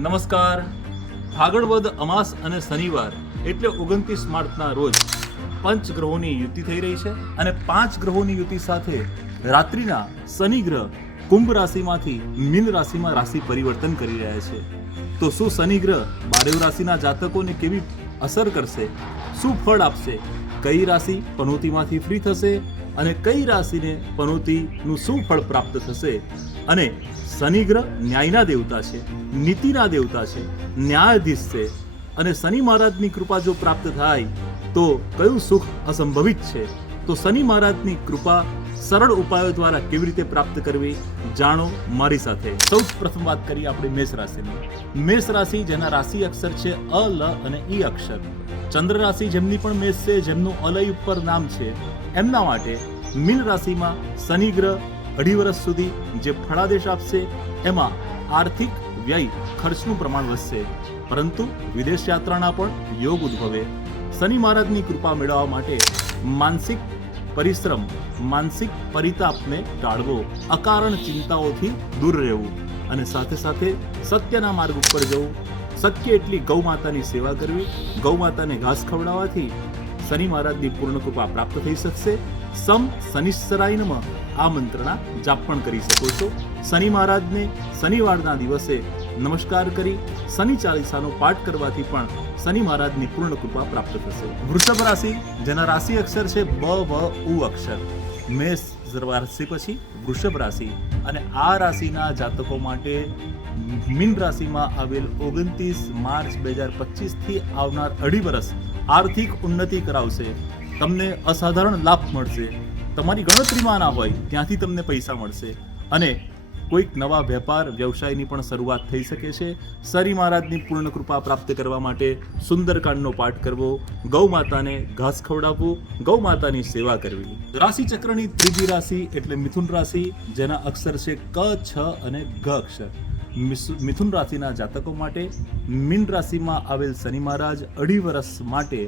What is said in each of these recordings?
નમસ્કાર. ફાગણવદ અમાસ અને શનિવાર એટલે ઓગણત્રીસ માર્ચના રોજ પંચ ગ્રહોની યુતિ થઈ રહી છે અને પાંચ ગ્રહોની યુતિ સાથે રાત્રિના શનિ ગ્રહ કુંભ રાશિમાંથી મીન રાશિમાં રાશિ પરિવર્તન કરી રહ્યા છે. તો શું શનિ ગ્રહ બારેવ રાશિના જાતકોને કેવી અસર કરશે? શું ફળ આપશે? કઈ રાશિ પનોતીમાંથી ફ્રી થશે? અને કઈ રાશિને પનોતીનું શું ફળ પ્રાપ્ત થશે? અને શનિગ્રહ ન્યાયના દેવતા છે, નીતિના દેવતા છે, ન્યાયાધીશ છે અને શનિ મહારાજની કૃપા જો પ્રાપ્ત થાય તો કયું સુખ અસંભવિત છે? તો શનિ મહારાજની કૃપા સરળ ઉપાયો દ્વારા કેવી રીતે પ્રાપ્ત કરવી જાણો મારી સાથે. સૌ પ્રથમ વાત કરીએ આપણે મેષ રાશિની. મેષ રાશિ જેના રાશિ અક્ષર છે અ, લ અને ઈ અક્ષર. ચંદ્ર રાશિ જેમની પણ મેષ છે, જેમનું અલય ઉપર નામ છે, એમના માટે મીન રાશિમાં શનિ ગ્રહ અઢી વર્ષ સુધી જે ફળાદેશ આપશે, એમાં આર્થિક વ્યય ખર્ચનું પ્રમાણ વધશે. પરંતુ વિદેશ યાત્રાના પણ યોગ ઉદ્ભવે. શનિ મહારાજની કૃપા મેળવવા માટે માનસિક પરિશ્રમ, માનસિક પરિતાપને ટાળવો, અકારણ ચિંતાઓથી દૂર રહેવું અને સાથે સાથે સત્યના માર્ગ ઉપર જવું. શક્ય એટલી ગૌ માતાની સેવા કરવી, ગૌ માતાને ઘાસ ખવડાવવાથી શનિ મહારાજની પૂર્ણ કૃપા પ્રાપ્ત થઈ શકશે. સમ શનિશ્ચરાય નમઃ. આ મંત્રના જાપ પણ કરી શકો છો. શનિ મહારાજને શનિવારના દિવસે નમસ્કાર કરી શનિ ચાલીસાનો પાઠ કરવાથી પણ શનિ મહારાજની પૂર્ણ કૃપા પ્રાપ્ત થશે. વૃષભ રાશિ, જેના રાશિ અક્ષર છે બ, વ, ઉ અક્ષર. મેષ રાશિ પછી વૃષભ રાશિ અને આ રાશિના જાતકો માટે મીન રાશિમાં આવેલ ઓગણત્રીસ માર્ચ બે હજાર પચીસથી આવનાર અઢી વર્ષ આર્થિક ઉન્નતિ કરાવશે. તમને અસાધારણ લાભ મળશે. તમારી ગણતરીમાં ના હોય, ત્યાંથી તમને પૈસા મળશે. અને કોઈક નવા વેપાર, વ્યવસાયની પણ શરૂઆત થઈ શકે છે. શનિ મહારાજની પૂર્ણ કૃપા પ્રાપ્ત કરવા માટે સુંદરકાંડનો પાઠ કરવો, ગૌ માતાને ઘાસ ખવડાવવું, ગૌ માતાની સેવા કરવી. રાશિ ચક્રની ત્રીજી રાશિ એટલે મિથુન રાશિ, જેના અક્ષર છે ક, છ અને ગ અક્ષર. મિથુન રાશિના જાતકો માટે મીન રાશિમાં આવેલ શનિ મહારાજ અઢી વર્ષ માટે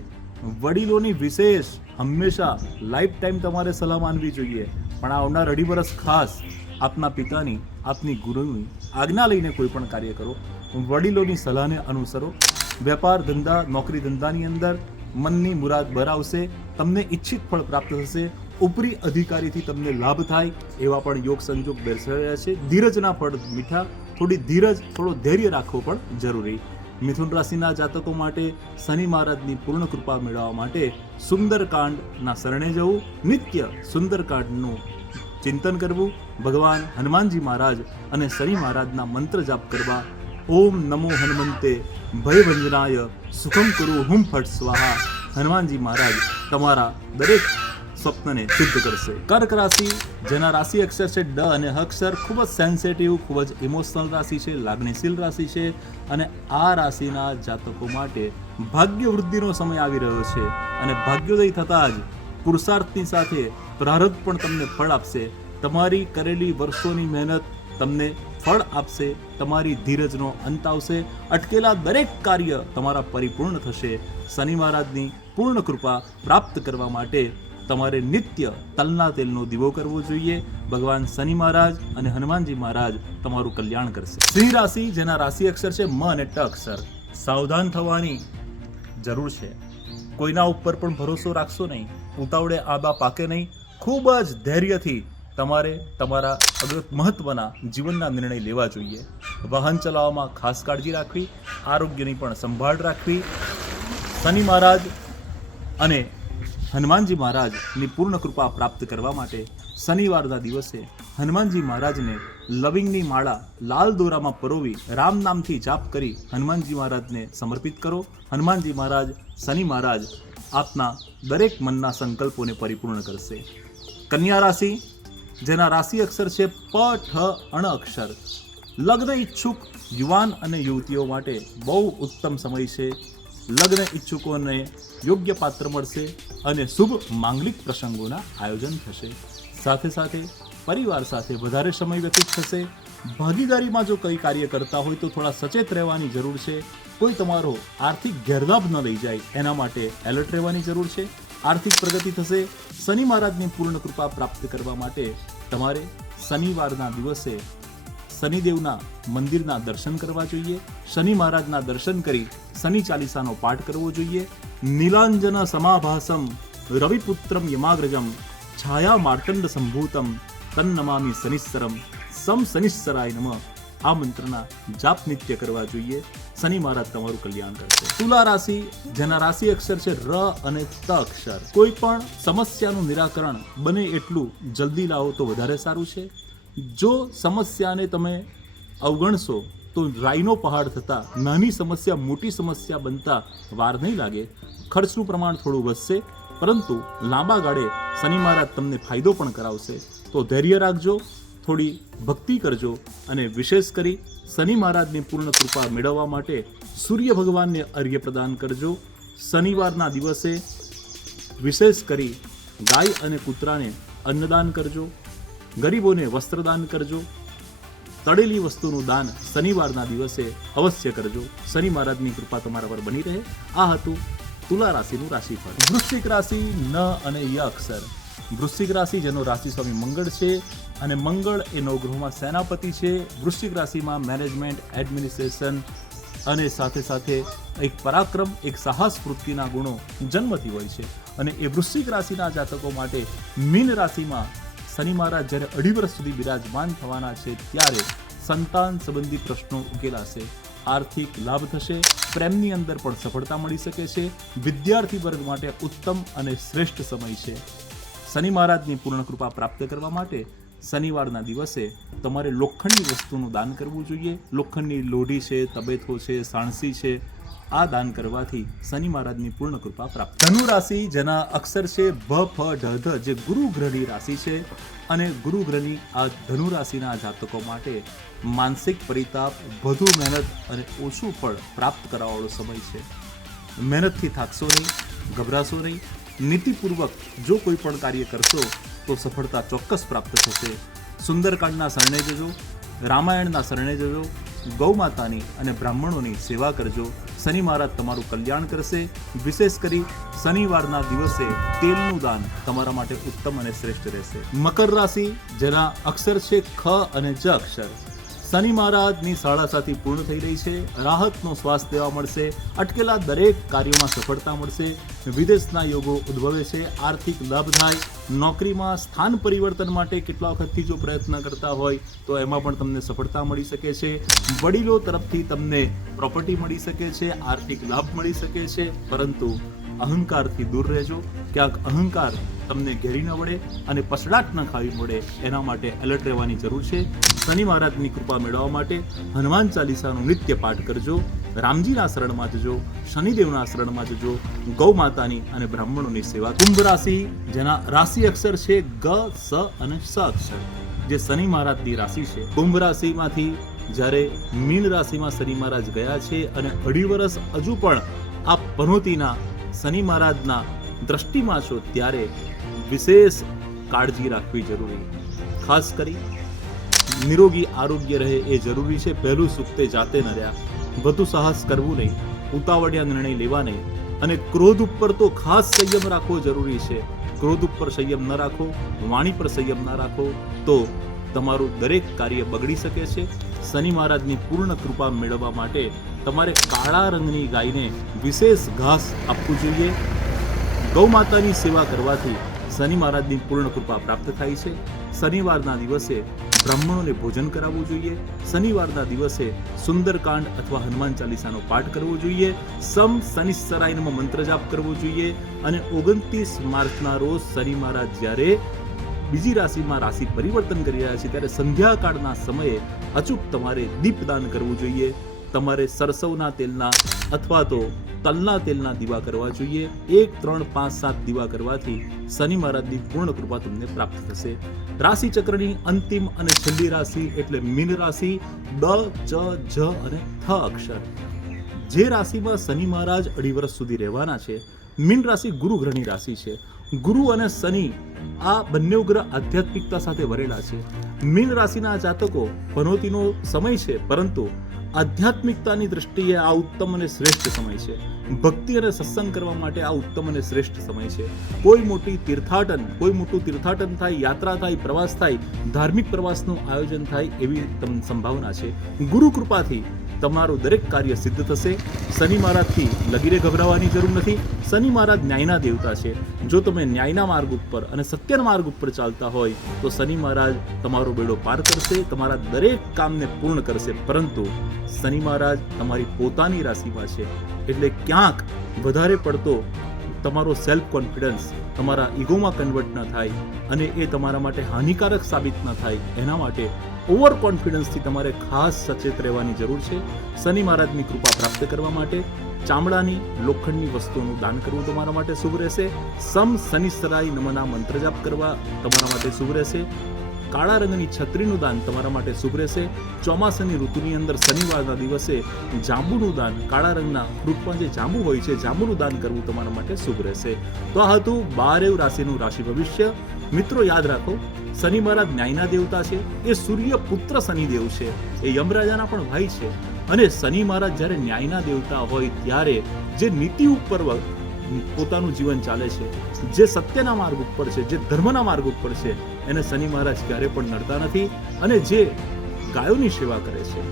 વડીલોની વિશેષ હંમેશા લાઈફ ટાઈમ તમારે સલાહ માનવી જોઈએ. પણ આવનાર અઢી વર્ષ ખાસ આપના પિતાની, આપની ગુરુની આજ્ઞા લઈને કોઈ પણ કાર્ય કરો. વડીલોની સલાહને અનુસરો. વેપાર ધંધા, નોકરી ધંધાની અંદર મનની મુરાદ ભરાવશે, તમને ઈચ્છિત ફળ પ્રાપ્ત થશે, ઉપરી અધિકારીથી તમને લાભ થાય, એવા પણ યોગ સંજોગ દર્શાવ્યા છે. ધીરજના ફળ મીઠા, થોડી ધીરજ, થોડો ધૈર્ય રાખવો પણ જરૂરી. મિથુન રાશિના જાતકો માટે શનિ મહારાજની પૂર્ણ કૃપા મેળવવા માટે સુંદરકાંડના શરણે જવું, નિત્ય સુંદરકાંડનું ચિંતન કરવું, ભગવાન હનુમાનજી મહારાજ અને શનિ મહારાજના મંત્ર જાપ કરવા, ઓમ નમો હનુમંતે ભયભંજનાય, સુખમ કુરુ હુમ ફટ સ્વાહા. હનુમાનજી મહારાજ, તમારા દરેક સ્વપ્નને સિદ્ધ કરશે. કર્ક રાશિ, જેના રાશિ અક્ષર છે ડ અને અક્ષર ખૂબ જ સેન્સેટિવ ખૂબ જ ઇમોશનલ રાશિ છે, લાગણીશીલ રાશિ છે અને આ રાશિના જાતકો માટે ભાગ્ય વૃદ્ધિનો સમય આવી રહ્યો છે અને ભાગ્યોદય થતાં જ પુરુષાર્થની સાથે પ્રારબ્ધ પણ તમને ફળ આપશે. તમારી કરેલી વર્ષોની મહેનત તમને ફળ આપશે, તમારી ધીરજનો અંત આવશે, અટકેલા દરેક કાર્ય તમારા પરિપૂર્ણ થશે. શનિ મહારાજની પૂર્ણ કૃપા પ્રાપ્ત કરવા માટે તમારે નિત્ય તલના તેલનો દીવો કરવો જોઈએ. ભગવાન શનિ મહારાજ અને હનુમાનજી મહારાજ તમારું કલ્યાણ કરશે. સિંહ રાશિ, જેના રાશિ અક્ષર છે મ અને ટ અક્ષર. સાવધાન થવાની જરૂર છે. કોઈના ઉપર પણ ભરોસો રાખશો નહીં. ઉતાવળે આબા પાકે નહીં. ખૂબ જ ધૈર્યથી તમારે તમારા મહત્વના જીવનના નિર્ણય લેવા જોઈએ. વાહન ચલાવવામાં ખાસ કાળજી રાખવી. આરોગ્યની પણ સંભાળ રાખવી. શનિ મહારાજ અને હનુમાનજી મહારાજની પૂર્ણ કૃપા પ્રાપ્ત કરવા માટે શનિવારના દિવસે હનુમાનજી મહારાજને લવિંગની માળા લાલ દોરામાં પરોવી રામ નામથી જાપ કરી હનુમાનજી મહારાજને સમર્પિત કરો. હનુમાનજી મહારાજ, શનિ મહારાજ આપના દરેક મનના સંકલ્પોને પરિપૂર્ણ કરશે. કન્યા રાશિ, જેના રાશિ અક્ષર છે પ, ઠ, અણ અક્ષર. લગ્ન ઈચ્છુક યુવાન અને યુવતીઓ માટે બહુ ઉત્તમ સમય છે. લગ્ન ઈચ્છુકોને યોગ્ય પાત્ર મળશે અને શુભ માંગલિક પ્રસંગોના આયોજન થશે. સાથે સાથે પરિવાર સાથે વધારે સમય વ્યતીત થશે. ભાગીદારીમાં જો કંઈ કાર્ય કરતા હોય તો થોડા સચેત રહેવાની જરૂર છે. કોઈ તમારો આર્થિક ગેરલાભ ન લઈ જાય, એના માટે એલર્ટ રહેવાની જરૂર છે. આર્થિક પ્રગતિ થશે. શનિ મહારાજની પૂર્ણ કૃપા પ્રાપ્ત કરવા માટે તમારે શનિવારના દિવસે શનિદેવના મંદિરના દર્શન કરવા જોઈએ, શનિ મહારાજના દર્શન કરી શનિ ચાલીસાનો પાઠ કરવો જોઈએ. નીલાંજન સમાભાસમ રવિપુત્રમ યમાગ્રજમ છાયા માર્તંડ સંભૂતમ તન્નમામી શનિશ્ચરમ સમ શનિશ્ચરાય નમ. આ મંત્રના જાપ નિત્ય કરવા જોઈએ. શનિ મહારાજ તમારું કલ્યાણ કરશે. તુલા રાશિ જેના રાશિ અક્ષર છે ર અને ત અક્ષર. કોઈ પણ સમસ્યાનું નિરાકરણ બને એટલું જલ્દી લાવો તો વધારે સારું છે. જો સમસ્યાને તમે અવગણશો, તો રાઈનો પહાડ થતાં, નાની સમસ્યા, મોટી સમસ્યા બનતા વાર નહીં લાગે. ખર્ચનું પ્રમાણ થોડું વધશે, પરંતુ લાંબા ગાળે શનિ મહારાજ તમને ફાયદો પણ કરાવશે. તો ધૈર્ય રાખજો, થોડી ભક્તિ કરજો અને વિશેષ કરી શનિ મહારાજની પૂર્ણ કૃપા મેળવવા માટે સૂર્ય ભગવાનને અર્ઘ્ય પ્રદાન કરજો. શનિવારના દિવસે વિશેષ કરી ગાય અને કૂતરાને અન્નદાન કરજો. ગરીબોને વસ્ત્રદાન કરજો. તળેલી વસ્તુનું દાન શનિવારના દિવસે અવશ્ય કરજો. શનિ મહારાજની કૃપા તમારા પર બની રહે. આ હતું તુલા રાશિનું રાશિફળ. વૃશ્ચિક રાશિ ન અને ય અક્ષર વૃશ્ચિક રાશિ જેનો રાશિ સ્વામી મંગળ છે અને મંગળ એ નવગ્રહમાં સેનાપતિ છે. વૃશ્ચિક રાશિમાં મેનેજમેન્ટ, એડમિનિસ્ટ્રેશન અને સાથે સાથે એક પરાક્રમ, એક સાહસ વૃત્તિના ગુણો જન્મથી હોય છે. અને એ વૃશ્ચિક રાશિના જાતકો માટે મીન રાશિમાં શનિ મહારાજ જ્યારે અઢી વર્ષ સુધી બિરાજમાન થવાના છે ત્યારે સંતાન સંબંધી પ્રશ્નો ઉકેલાશે. આર્થિક લાભ થશે, પ્રેમની અંદર પણ સફળતા મળી શકે છે, વિદ્યાર્થી વર્ગ માટે ઉત્તમ અને શ્રેષ્ઠ સમય છે. શનિ મહારાજની પૂર્ણ કૃપા પ્રાપ્ત કરવા માટે શનિવારના દિવસે તમારે લોખંડની વસ્તુનું દાન કરવું જોઈએ. લોખંડની લોઢી છે, તબેથો છે, સાણસી છે આ દાન કરવાથી શનિ મહારાજની પૂર્ણ કૃપા પ્રાપ્ત. ધનુ રાશિ જેના અક્ષર છે ભ, ફ, ઢ, ધ, જે ગુરુ ગ્રહની રાશિ છે અને ગુરુ ગ્રહની આ ધનુ રાશિના જાતકો માટે માનસિક પરિતાપ, વધુ મહેનત અને ઓછું ફળ પ્રાપ્ત કરવાવાળો સમય છે. મહેનતથી થાકશો નહીં, ગભરાશો નહીં. નીતિપૂર્વક જો કોઈ પણ કાર્ય કરશો તો સફળતા ચોક્કસ પ્રાપ્ત થશે. સુંદરકાંડના શરણે જજો, રામાયણના શરણે જજો ગૌ માતાની અને બ્રાહ્મણોની સેવા કરજો. શનિ મહારાજ તમારું કલ્યાણ કરશે. વિશેષ કરી શનિવારના દિવસે તેલનું દાન તમારા માટે ઉત્તમ અને શ્રેષ્ઠ રહેશે. મકર રાશિ જેના અક્ષર છે ખ અને જ અક્ષર. શનિ મહારાજની શાળા સાથી પૂર્ણ થઈ રહી છે. રાહતનો શ્વાસ લેવા મળશે. અટકેલા દરેક કાર્યોમાં સફળતા મળશે. વિદેશના યોગો ઉદ્ભવે છે. આર્થિક લાભ થાય. નોકરીમાં સ્થાન પરિવર્તન માટે કેટલા વખતથી જો પ્રયત્ન કરતા હોય, તો એમાં પણ તમને સફળતા મળી શકે છે. વડીલો તરફથી તમને પ્રોપર્ટી મળી શકે છે. આર્થિક લાભ મળી શકે છે. પરંતુ અહંકારથી દૂર રહેજો. ક્યાંક અહંકાર તમને ઘેરી ન વળે અને પસડાટ ન ખાવી પડે એના માટે એલર્ટ રહેવાની જરૂર છે. શનિ મહારાજની કૃપા મેળવવા માટે હનુમાન ચાલીસાનું નિત્ય પાઠ કરજો, રામજીના શરણમાં જજો, શનિદેવના શરણમાં જજો ગૌ માતાની અને બ્રાહ્મણોની સેવા કુંભ રાશિ, જેના રાશિ અક્ષર છે ગ, સ અને સ અક્ષર. જે શનિ મહારાજની રાશિ છે, કુંભ રાશિમાંથી જ્યારે મીન રાશિમાં શનિ મહારાજ ગયા છે અને અઢી વર્ષ હજુ પણ આ પનોતીના શનિ મહારાજના દ્રષ્ટિમાં છો ત્યારે વિશેષ કાળજી રાખવી જરૂરી. ખાસ કરી, નિરોગી આરોગ્ય રહે એ જરૂરી છે. પહેલું સુખ તે જાતે ન રહ્યા. વધુ સાહસ કરવું નહીં. ઉતાવળિયા નિર્ણય લેવા નહીં અને ક્રોધ ઉપર તો ખાસ સંયમ રાખવો જરૂરી છે. ક્રોધ ઉપર સંયમ ન રાખો, વાણી પર સંયમ ન રાખો, તો તમારું દરેક કાર્ય બગડી શકે છે. શનિ મહારાજની પૂર્ણ કૃપા મેળવવા માટે તમારે કાળા રંગની ગાયને વિશેષ ઘાસ આપવું જોઈએ. ગૌ માતાની સેવા કરવાથી શનિ મહારાજની પૂર્ણ કૃપા પ્રાપ્ત થાય છે. શનિવારના દિવસે બ્રાહ્મણોને ભોજન કરાવવું જોઈએ. શનિવારના દિવસે સુંદરકાંડ અથવા હનુમાન ચાલીસાનો પાઠ કરવો જોઈએ. સમ શનિશ્ચરાયનો મંત્ર જાપ કરવો જોઈએ અને ઓગણત્રીસ માર્ચના રોજ શનિ મહારાજ જ્યારે બીજી રાશિમાં રાશિ પરિવર્તન કરી રહ્યા છે ત્યારે સંધ્યાકાળના સમયે અચૂક તમારે દીપદાન કરવું જોઈએ. તમારે સરસવના તેલના અથવા તો તલના તેલના દીવા કરવા જોઈએ. એક, ત્રણ, પાંચ, સાત દીવા કરવાથી શનિ મહારાજની પૂર્ણ કૃપા તમને પ્રાપ્ત થશે. રાશિ ચક્રની અંતિમ અને છેલ્લી રાશિ એટલે મીન રાશિ, ડ, ચ, જ અને થ અક્ષર. જે રાશિમાં શનિ મહારાજ અઢી વર્ષ સુધી રહેવાના છે, મીન રાશિ ગુરુ ગ્રહની રાશિ છે. ગુરુ અને શનિ આ બંને ગ્રહ આધ્યાત્મિકતા સાથે વરેલા છે. મીન રાશિના જાતકો પનોતીનો સમય છે, પરંતુ આધ્યાત્મિકતાની દ્રષ્ટિએ આ ઉત્તમ અને શ્રેષ્ઠ સમય છે. ભક્તિ અને સત્સંગ કરવા માટે આ ઉત્તમ અને શ્રેષ્ઠ સમય છે. કોઈ મોટી તીર્થાટન, કોઈ મોટું તીર્થાટન થાય, યાત્રા થાય, પ્રવાસ થાય, ધાર્મિક પ્રવાસનું આયોજન થાય એવી સંભાવના છે. ગુરુ કૃપાથી તમારું દરેક કાર્ય સિદ્ધ થશે. શનિ મહારાજથી લગીરે ગભરાવાની જરૂર નથી. શનિ મહારાજ ન્યાયના દેવતા છે. જો તમે ન્યાયના માર્ગ ઉપર અને સત્યના માર્ગ ઉપર ચાલતા હોય, તો શનિ મહારાજ તમારો બેડો પાર કરશે, તમારા દરેક કામને પૂર્ણ કરશે. પરંતુ શનિ મહારાજ તમારી પોતાની રાશિમાં છે. એટલે ક્યાંક વધારે પડતો તમારો સેલ્ફ કોન્ફિડન્સ તમારા ઈગોમાં કન્વર્ટ ન થાય અને એ તમારા માટે હાનિકારક સાબિત ન થાય, એના માટે ઓવર કોન્ફિડન્સથી તમારે ખાસ સચેત રહેવાની જરૂર છે. શનિ મહારાજની કૃપા પ્રાપ્ત કરવા માટે, ચામડાની, લોખંડની વસ્તુઓનું દાન કરવું તમારા માટે શુભ રહેશે. સમ શનિસરાય નમના મંત્ર જાપ કરવા તમારા માટે શુભ રહેશે. કાળા રંગની છત્રીનું દાન તમારા માટે શુભ રહેશે. ચોમાસાની ઋતુની અંદર શનિવારના દિવસે જાંબુનું દાન કાળા રંગના ફ્રૂટમાં જે જાંબુ હોય છે, જાંબુનું દાન કરવું તમારા માટે શુભ રહેશે. તો આ હતું બારેવ રાશિનું રાશિ ભવિષ્ય. મિત્રો, યાદ રાખો, શનિ મહારાજ ન્યાયના દેવતા છે. એ સૂર્ય પુત્ર શનિદેવ છે. એ યમરાજાના પણ ભાઈ છે. અને શનિ મહારાજ જ્યારે ન્યાયના દેવતા હોય ત્યારે જે નીતિ ઉપર પોતાનું જીવન ચાલે છે, જે સત્યના માર્ગ ઉપર છે, જે ધર્મના માર્ગ ઉપર છે એને શનિ મહારાજ ક્યારે પણ નડતા નથી અને જે ગાયોની સેવા કરે છે,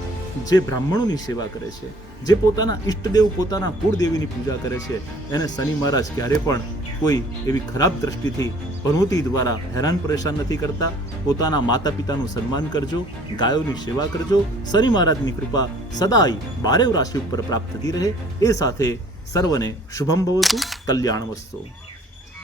જે બ્રાહ્મણોની સેવા કરે છે, જે પોતાના ઈષ્ટદેવ, પોતાના કુળદેવીની પૂજા કરે છે, એને શનિ મહારાજ ક્યારે પણ કોઈ એવી ખરાબ દ્રષ્ટિથી ભનોતી દ્વારા હેરાન પરેશાન નથી કરતા. પોતાના માતા પિતાનું સન્માન કરજો, ગાયોની સેવા કરજો. શનિ મહારાજની કૃપા સદાય બારેવ રાશિ ઉપર પ્રાપ્ત થતી રહે. એ સાથે સર્વને શુભમ ભવતું, કલ્યાણ વસ્તુ.